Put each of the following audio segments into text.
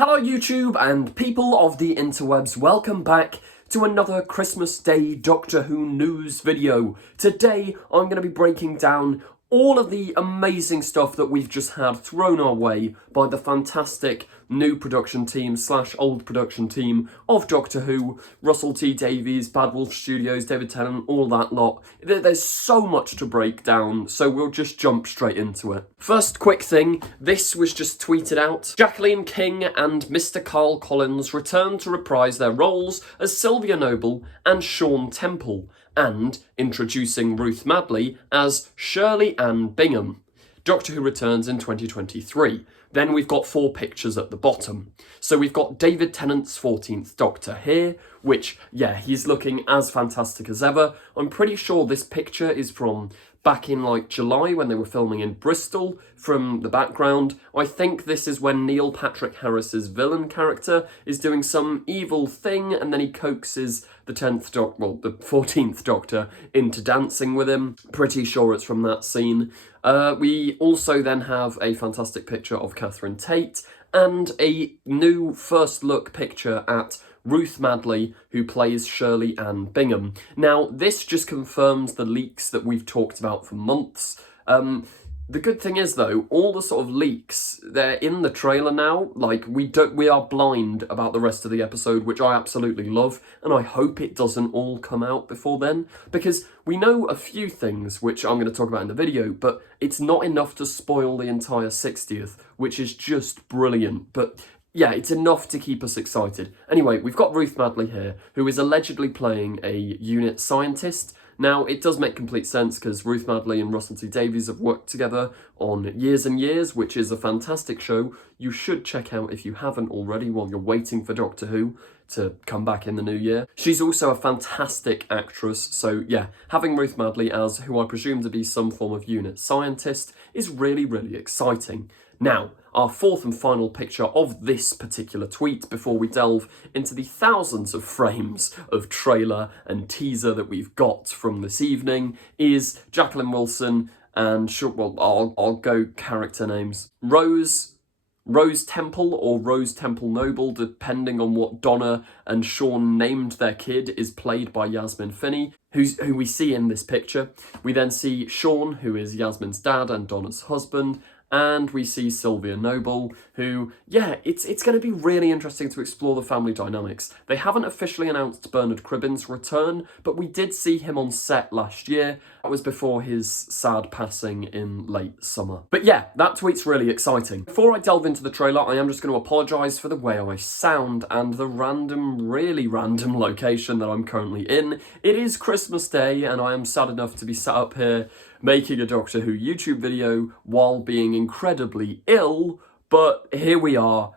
Hello YouTube and people of the interwebs, welcome back to another Christmas Day Doctor Who news video. Today I'm going to be breaking down all of the amazing stuff that we've just had thrown our way by the fantastic new production team / old production team of Doctor Who, Russell T Davies, Bad Wolf Studios, David Tennant, all that lot. There's so much to break down, so we'll just jump straight into it. First quick thing, this was just tweeted out. Jacqueline King and Mr. Carl Collins return to reprise their roles as Sylvia Noble and Sean Temple, and introducing Ruth Madeley as Shirley Ann Bingham. Doctor Who returns in 2023. Then we've got 4 pictures at the bottom. So we've got David Tennant's 14th Doctor here, which, yeah, he's looking as fantastic as ever. I'm pretty sure this picture is from back in like July when they were filming in Bristol from the background. I think this is when Neil Patrick Harris's Villian character is doing some evil thing and then he coaxes the 14th Doctor into dancing with him. Pretty sure it's from that scene. We also then have a fantastic picture of Catherine Tate and a new first look picture at Ruth Madeley, who plays Shirley Ann Bingham. Now, this just confirms the leaks that we've talked about for months. The good thing is, though, all the sort of leaks, they're in the trailer now. Like, we are blind about the rest of the episode, which I absolutely love, and I hope it doesn't all come out before then, because we know a few things, which I'm going to talk about in the video, but it's not enough to spoil the entire 60th, which is just brilliant. But yeah, it's enough to keep us excited. Anyway, we've got Ruth Madeley here, who is allegedly playing a unit scientist. Now, it does make complete sense because Ruth Madeley and Russell T Davies have worked together on Years and Years, which is a fantastic show you should check out if you haven't already while you're waiting for Doctor Who to come back in the new year. She's also a fantastic actress, so yeah, having Ruth Madeley as who I presume to be some form of unit scientist is really, really exciting. Now, our 4th and final picture of this particular tweet before we delve into the thousands of frames of trailer and teaser that we've got from this evening is Jacqueline Wilson and, I'll go character names. Rose Temple or Rose Temple Noble, depending on what Donna and Sean named their kid, is played by Yasmin Finney, who we see in this picture. We then see Sean, who is Yasmin's dad and Donna's husband, and we see Sylvia Noble, who, yeah, it's going to be really interesting to explore the family dynamics. They haven't officially announced Bernard Cribbin's return, but we did see him on set last year. That was before his sad passing in late summer. But yeah, that tweet's really exciting. Before I delve into the trailer, I am just going to apologise for the way I sound and the really random location that I'm currently in. It is Christmas Day, and I am sad enough to be sat up here making a Doctor Who YouTube video while being incredibly ill, but here we are.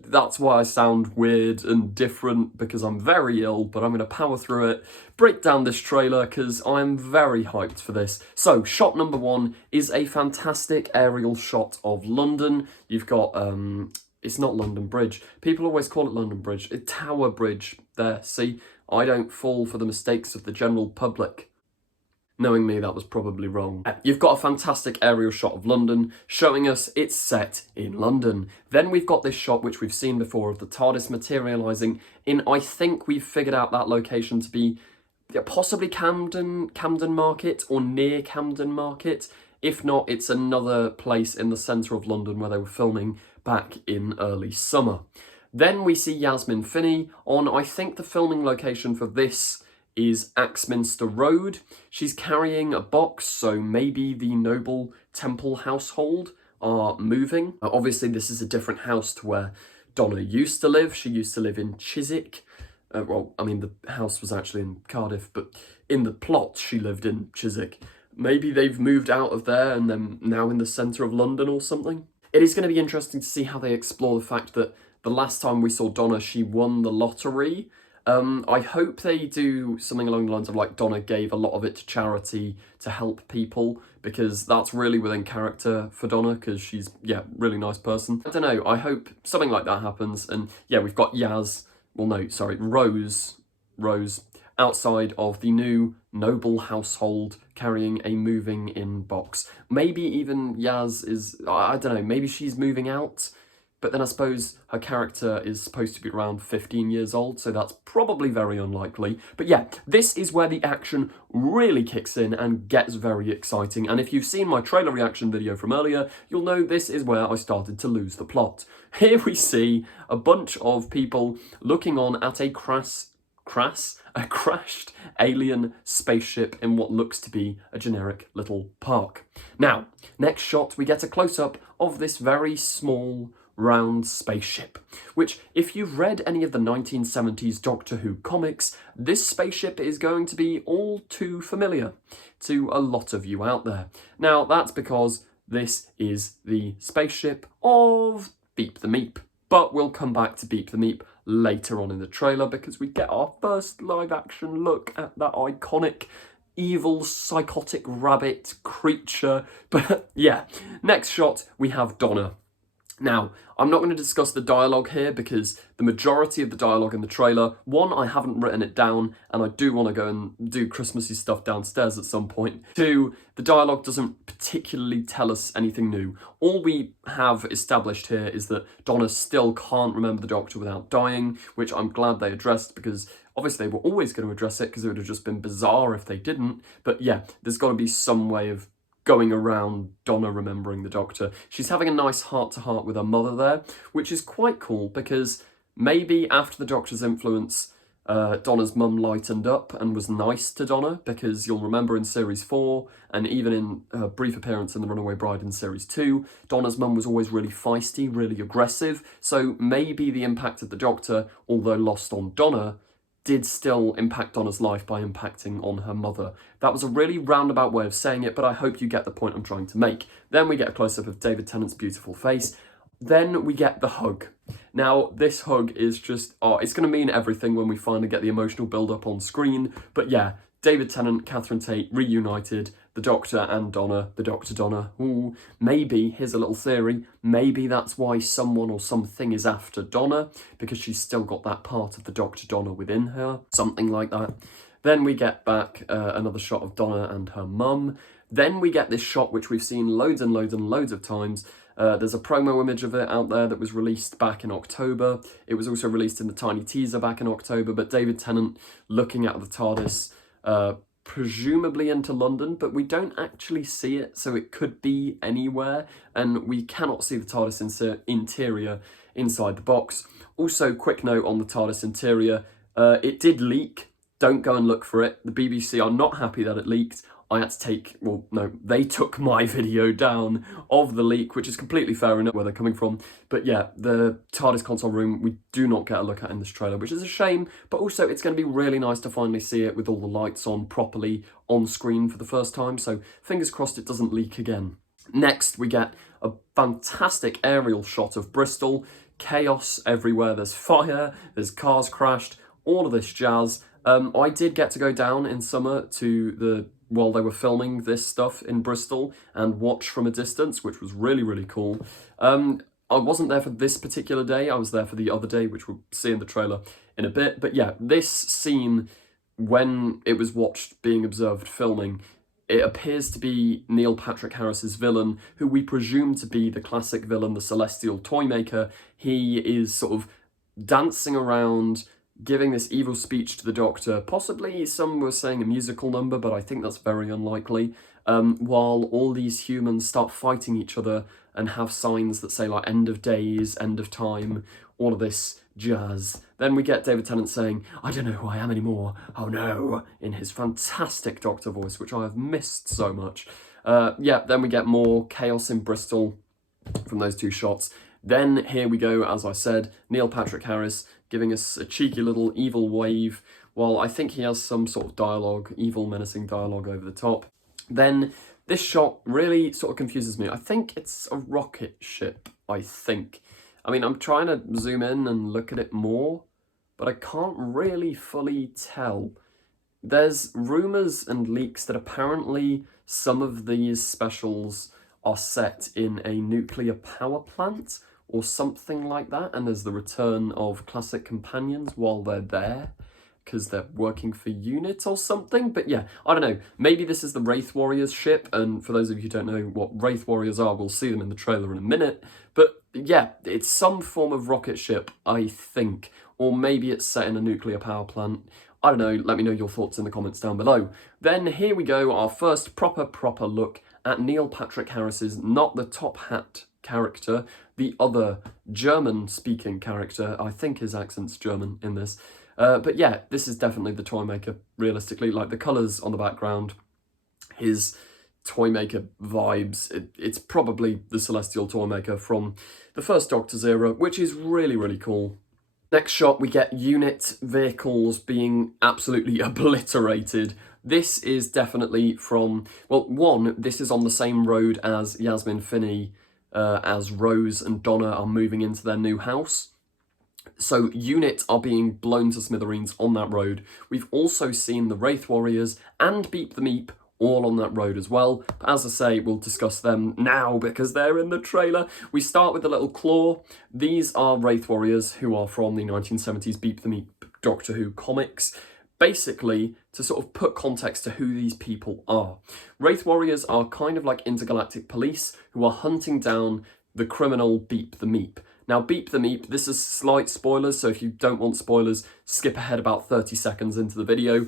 That's why I sound weird and different, because I'm very ill, but I'm going to power through it, break down this trailer, because I'm very hyped for this. So, shot number 1 is a fantastic aerial shot of London. You've got, it's not London Bridge. People always call it London Bridge. It's Tower Bridge. There, see? I don't fall for the mistakes of the general public. Knowing me, that was probably wrong. You've got a fantastic aerial shot of London, showing us it's set in London. Then we've got this shot, which we've seen before, of the TARDIS materialising in, I think we've figured out that location to be possibly Camden Market or near Camden Market. If not, it's another place in the centre of London where they were filming back in early summer. Then we see Yasmin Finney on, I think the filming location for this is Axminster Road. She's carrying a box, so maybe the Noble Temple household are moving. Obviously, this is a different house to where Donna used to live. She used to live in Chiswick. Well, I mean, the house was actually in Cardiff, but in the plot, she lived in Chiswick. Maybe they've moved out of there and then now in the centre of London or something. It is going to be interesting to see how they explore the fact that the last time we saw Donna, she won the lottery. I hope they do something along the lines of like Donna gave a lot of it to charity to help people, because that's really within character for Donna, because she's, yeah, really nice person. I don't know, I hope something like that happens. And yeah, we've got Rose outside of the new Noble household carrying a moving in box. Maybe even Yaz is, I don't know, maybe she's moving out. But then I suppose her character is supposed to be around 15 years old, so that's probably very unlikely. But yeah, this is where the action really kicks in and gets very exciting. And if you've seen my trailer reaction video from earlier, you'll know this is where I started to lose the plot. Here we see a bunch of people looking on at a crashed alien spaceship in what looks to be a generic little park. Now, next shot, we get a close-up of this very small, round spaceship, which, if you've read any of the 1970s Doctor Who comics, this spaceship is going to be all too familiar to a lot of you out there. Now, that's because this is the spaceship of Beep the Meep, but we'll come back to Beep the Meep later on in the trailer because we get our first live-action look at that iconic evil psychotic rabbit creature. But yeah, next shot we have Donna. Now, I'm not going to discuss the dialogue here because the majority of the dialogue in the trailer, one, I haven't written it down and I do want to go and do Christmassy stuff downstairs at some point. Two, the dialogue doesn't particularly tell us anything new. All we have established here is that Donna still can't remember the Doctor without dying, which I'm glad they addressed because obviously they were always going to address it because it would have just been bizarre if they didn't. But yeah, there's got to be some way of going around Donna remembering the Doctor. She's having a nice heart-to-heart with her mother there, which is quite cool because maybe after the Doctor's influence, Donna's mum lightened up and was nice to Donna, because you'll remember in Series 4, and even in her brief appearance in The Runaway Bride in Series 2, Donna's mum was always really feisty, really aggressive, so maybe the impact of the Doctor, although lost on Donna, did still impact Donna's life by impacting on her mother. That was a really roundabout way of saying it, but I hope you get the point I'm trying to make. Then we get a close-up of David Tennant's beautiful face. Then we get the hug. Now, this hug is just, it's going to mean everything when we finally get the emotional build-up on screen. But yeah, David Tennant, Catherine Tate reunited, the Doctor and Donna, the Doctor Donna. Ooh, maybe, here's a little theory, maybe that's why someone or something is after Donna, because she's still got that part of the Doctor Donna within her, something like that. Then we get back another shot of Donna and her mum. Then we get this shot which we've seen loads and loads and loads of times. There's a promo image of it out there that was released back in October. It was also released in the tiny teaser back in October, but David Tennant looking at the TARDIS, presumably into London, but we don't actually see it, so it could be anywhere, and we cannot see the TARDIS interior inside the box. Also, quick note on the TARDIS interior, it did leak. Don't go and look for it. The BBC are not happy that it leaked. I had to take, well, no, they took my video down of the leak, which is completely fair enough where they're coming from. But yeah, the TARDIS console room, we do not get a look at in this trailer, which is a shame, but also it's going to be really nice to finally see it with all the lights on properly on screen for the first time, so fingers crossed it doesn't leak again. Next, we get a fantastic aerial shot of Bristol, chaos everywhere, there's fire, there's cars crashed, all of this jazz. I did get to go down in summer to while they were filming this stuff in Bristol and watch from a distance, which was really, really cool. I wasn't there for this particular day, I was there for the other day, which we'll see in the trailer in a bit. But yeah, this scene, when it was watched being observed filming, it appears to be Neil Patrick Harris's villain, who we presume to be the classic villain, the Celestial Toymaker. He is sort of dancing around, giving this evil speech to the Doctor, possibly some were saying a musical number, but I think that's very unlikely, while all these humans start fighting each other and have signs that say like end of days, end of time, all of this jazz. Then we get David Tennant saying, I don't know who I am anymore, oh no, in his fantastic Doctor voice, which I have missed so much. Yeah, then we get more chaos in Bristol from those two shots. Then here we go, as I said, Neil Patrick Harris giving us a cheeky little evil wave, while I think he has some sort of dialogue, evil menacing dialogue over the top. Then this shot really sort of confuses me. I think it's a rocket ship, I think. I mean, I'm trying to zoom in and look at it more, but I can't really fully tell. There's rumours and leaks that apparently some of these specials are set in a nuclear power plant, or something like that, and there's the return of classic companions while they're there. because they're working for UNIT or something. But yeah, I don't know. Maybe this is the Wraith Warriors ship, and for those of you who don't know what Wraith Warriors are, we'll see them in the trailer in a minute. But yeah, it's some form of rocket ship, I think. Or maybe it's set in a nuclear power plant. I don't know, let me know your thoughts in the comments down below. Then here we go, our first proper look at Neil Patrick Harris's, not the top hat character, the other German-speaking character. I think his accent's German in this. But yeah, this is definitely the Toymaker, realistically. Like, the colours on the background, his Toymaker vibes, it's probably the Celestial Toymaker from the first Doctor's era, which is really cool. Next shot, we get UNIT vehicles being absolutely obliterated. This is definitely from, well, one, this is on the same road as Yasmin Finney, as Rose and Donna are moving into their new house. So UNIT are being blown to smithereens on that road. We've also seen the Wraith Warriors and Beep the Meep all on that road as well. But as I say, we'll discuss them now because they're in the trailer. We start with the little claw. These are Wraith Warriors who are from the 1970s Beep the Meep Doctor Who comics. Basically, to sort of put context to who these people are. Wraith Warriors are kind of like intergalactic police who are hunting down the criminal Beep the Meep. Now, Beep the Meep, this is slight spoilers, so if you don't want spoilers, skip ahead about 30 seconds into the video.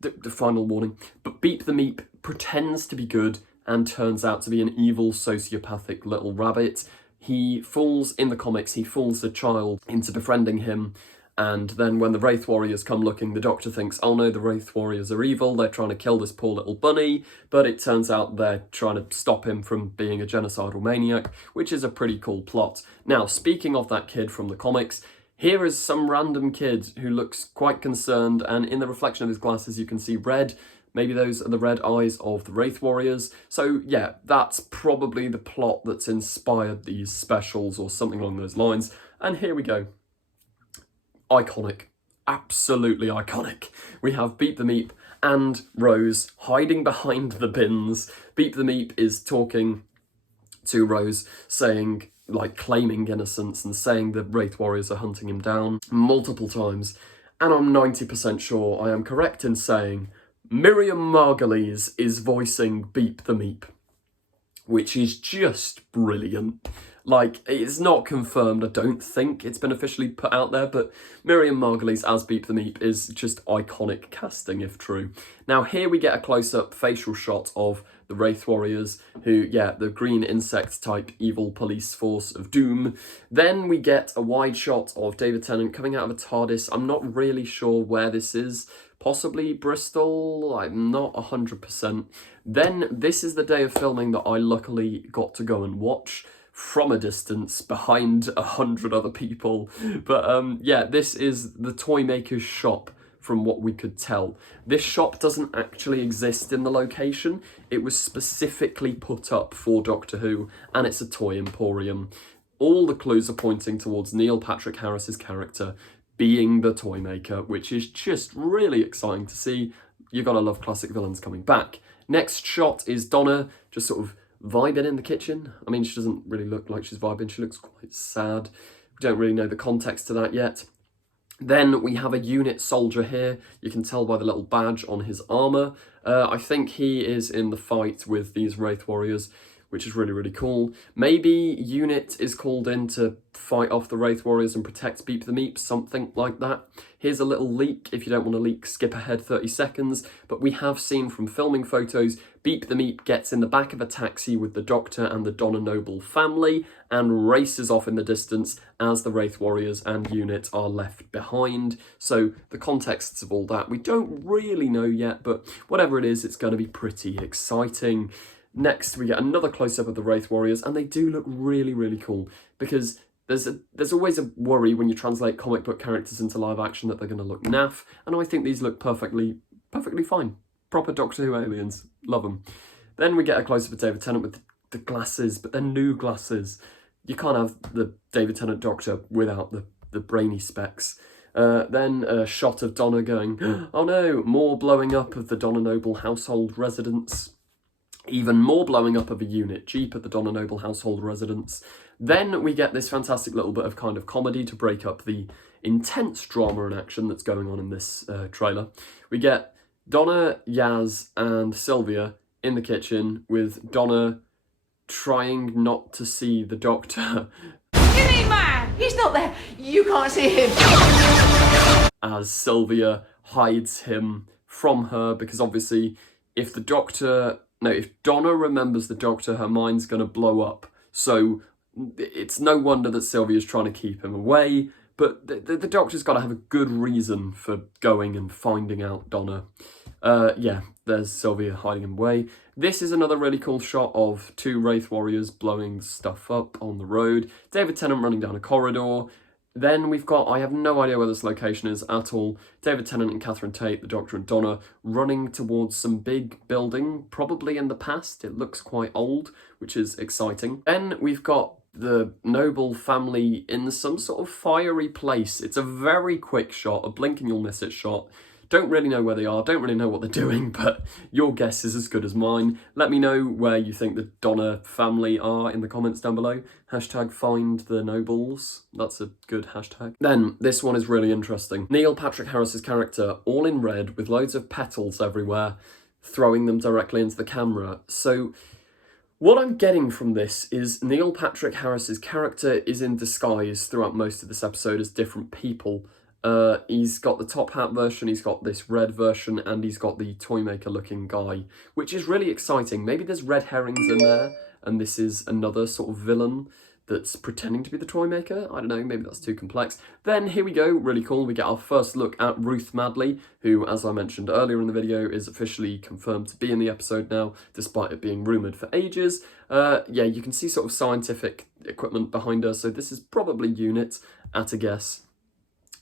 The final warning. But Beep the Meep pretends to be good and turns out to be an evil, sociopathic little rabbit. He fools, in the comics, he fools the child into befriending him. And then when the Wraith Warriors come looking, the Doctor thinks, oh no, the Wraith Warriors are evil, they're trying to kill this poor little bunny, but it turns out they're trying to stop him from being a genocidal maniac, which is a pretty cool plot. Now, speaking of that kid from the comics, here is some random kid who looks quite concerned, and in the reflection of his glasses you can see red. Maybe those are the red eyes of the Wraith Warriors. So yeah, that's probably the plot that's inspired these specials or something along those lines. And here we go. Iconic. Absolutely iconic. We have Beep the Meep and Rose hiding behind the bins. Beep the Meep is talking to Rose, saying, like, claiming innocence and saying the Wraith Warriors are hunting him down multiple times. And I'm 90% sure I am correct in saying Miriam Margolyes is voicing Beep the Meep, which is just brilliant. Like, it's not confirmed, I don't think it's been officially put out there, but Miriam Margolyes as Beep the Meep is just iconic casting, if true. Now, here we get a close-up facial shot of the Wraith Warriors, who, yeah, the green insect-type evil police force of doom. Then we get a wide shot of David Tennant coming out of a TARDIS. I'm not really sure where this is. Possibly Bristol, I'm not 100%. Then, this is the day of filming that I luckily got to go and watch from a distance behind 100 other people. But yeah, this is the Toymaker's shop from what we could tell. This shop doesn't actually exist in the location. It was specifically put up for Doctor Who, and it's a toy emporium. All the clues are pointing towards Neil Patrick Harris's character being the Toymaker, which is just really exciting to see. You gotta love classic villains coming back. Next shot is Donna just sort of vibing in the kitchen. I mean, she doesn't really look like she's vibing. She looks quite sad. We don't really know the context to that yet. Then we have a UNIT soldier here. You can tell by the little badge on his armour. I think he is in the fight with these Wraith Warriors, which is really cool. Maybe UNIT is called in to fight off the Wraith Warriors and protect Beep the Meep, something like that. Here's a little leak. If you don't want to leak, skip ahead 30 seconds. But we have seen from filming photos, Beep the Meep gets in the back of a taxi with the Doctor and the Donna Noble family and races off in the distance as the Wraith Warriors and UNIT are left behind. So the contexts of all that, we don't really know yet, but whatever it is, it's going to be pretty exciting. Next, we get another close-up of the Wraith Warriors, and they do look really cool, because there's always a worry when you translate comic book characters into live action that they're going to look naff, and I think these look perfectly fine. Proper Doctor Who aliens. Love them. Then we get a close-up of David Tennant with the glasses, but they're new glasses. You can't have the David Tennant Doctor without the brainy specs. Then a shot of Donna going, oh no, more blowing up of the Donna Noble household residence. Even more blowing up of a UNIT jeep at the Donna Noble household residence. Then we get this fantastic little bit of kind of comedy to break up the intense drama and action that's going on in this trailer. We get Donna, Yaz, and Sylvia in the kitchen with Donna trying not to see the doctor. You mean man? He's not there. You can't see him. As Sylvia hides him from her, because obviously if Donna remembers the doctor, her mind's going to blow up. So it's no wonder that Sylvia's trying to keep him away, but the doctor's got to have a good reason for going and finding out Donna. Yeah, there's Sylvia hiding him away. This is another really cool shot of two Wraith warriors blowing stuff up on the road. David Tennant running down a corridor. Then we've got, I have no idea where this location is at all, David Tennant and Catherine Tate, the Doctor and Donna, running towards some big building, probably in the past. It looks quite old, which is exciting. Then we've got the Noble family in some sort of fiery place. It's a very quick shot, a blink and you'll miss it shot. Don't really know where they are, don't really know what they're doing, but your guess is as good as mine. Let me know where you think the Donna family are in the comments down below. Hashtag find the nobles. That's a good hashtag. Then, this one is really interesting. Neil Patrick Harris's character, all in red with loads of petals everywhere, throwing them directly into the camera. So, what I'm getting from this is Neil Patrick Harris's character is in disguise throughout most of this episode as different people. He's got the top hat version, he's got this red version, and he's got the Toymaker looking guy, which is really exciting. Maybe there's red herrings in there, and this is another sort of villain that's pretending to be the Toymaker. I don't know, maybe that's too complex. Then here we go, really cool, we get our first look at Ruth Madley, who, as I mentioned earlier in the video, is officially confirmed to be in the episode now, despite it being rumoured for ages. Yeah, you can see sort of scientific equipment behind her, so this is probably UNIT, at a guess.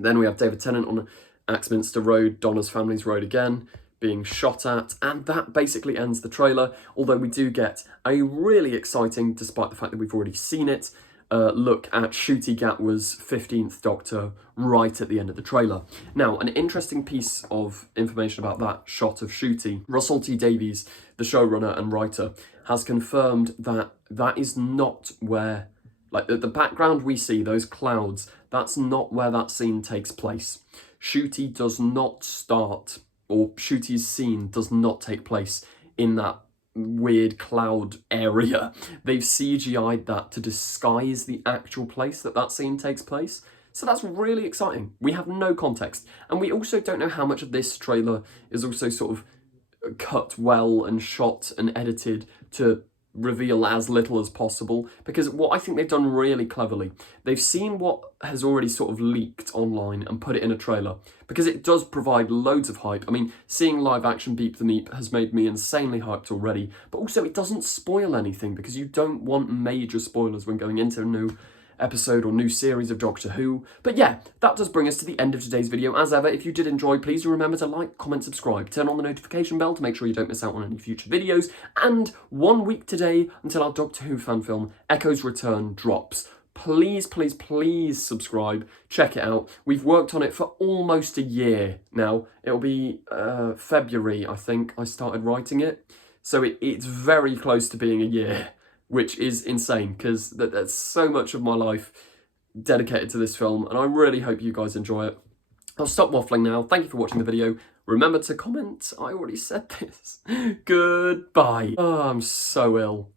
Then we have David Tennant on Axminster Road, Donna's family's road again, being shot at, and that basically ends the trailer, although we do get a really exciting, despite the fact that we've already seen it, look at Ncuti Gatwa's 15th Doctor right at the end of the trailer. Now, an interesting piece of information about that shot of Ncuti, Russell T Davies, the showrunner and writer, has confirmed that that is not where, like the background we see, those clouds, that's not where that scene takes place. Ncuti does not start, or Ncuti's scene does not take place in that weird cloud area. They've CGI'd that to disguise the actual place that scene takes place. So that's really exciting. We have no context. And we also don't know how much of this trailer is also sort of cut well and shot and edited to reveal as little as possible, because what I think they've done really cleverly, they've seen what has already sort of leaked online and put it in a trailer, because it does provide loads of hype. I mean, seeing live action Beep the Meep has made me insanely hyped already, but also it doesn't spoil anything, because you don't want major spoilers when going into a new episode or new series of Doctor Who. But yeah, that does bring us to the end of today's video. As ever, if you did enjoy, please remember to like, comment, subscribe, turn on the notification bell to make sure you don't miss out on any future videos, and 1 week today until our Doctor Who fan film Echo's Return drops. Please, please, please subscribe, check it out. We've worked on it for almost a year now. It'll be February, I think, I started writing it. So it's very close to being a year, which is insane, because that's so much of my life dedicated to this film, and I really hope you guys enjoy it. I'll stop waffling now. Thank you for watching the video. Remember to comment. I already said this. Goodbye. Oh, I'm so ill.